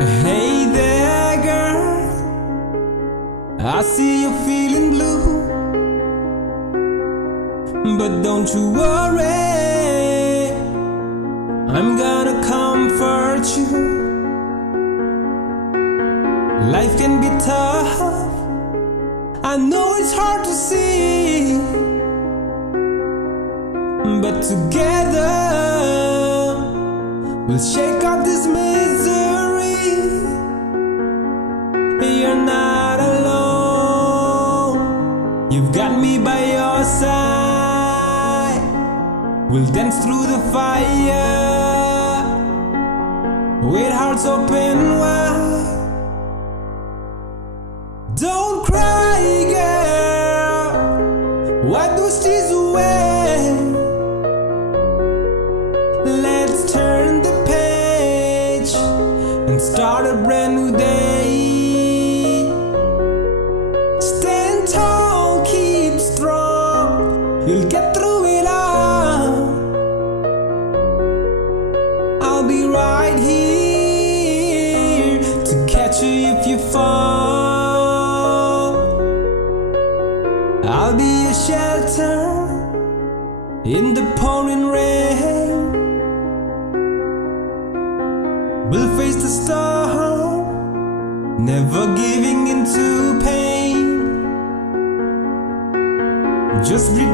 Hey there, girl, I see you're feeling blue, but don't you worry, I'm gonna comfort you. Life can be tough, I know it's hard to see, but together we'll shake off this misery. You're not alone, you've got me by your side. We'll dance through the fire with hearts open wide. Don't cry, girl, wipe those tears away. Let's turn the page and start a brand new day. Stand tall, keep strong, you'll get through it all. I'll be right here to catch you if you fall. I'll be your shelter in the pouring rain. We'll face the storm, never giving in to pain. Just believe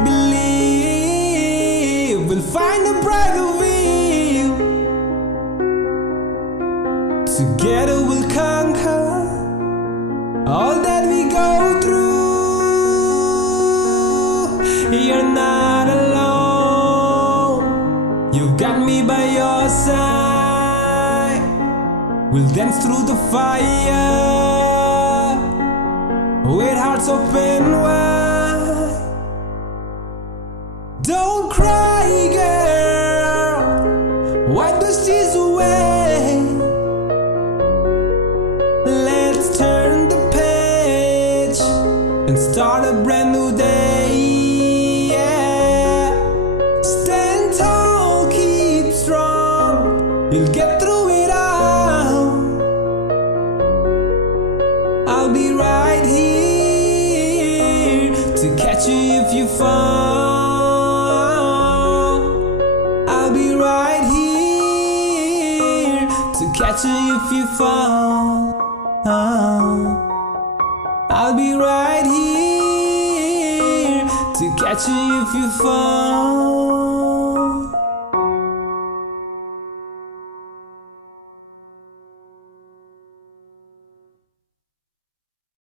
we'll find a brighter view. Together we'll conquer all that we go through. You're not alone, you've got me by your side. We'll dance through the fire with hearts open wide. Don't cry, girl, wipe those tears away. Let's turn the page and start a brand new day. You'll get through it all. I'll be right here to catch you if you fall. I'll be right here to catch you if you fall. I'll be right here to catch you if you fall.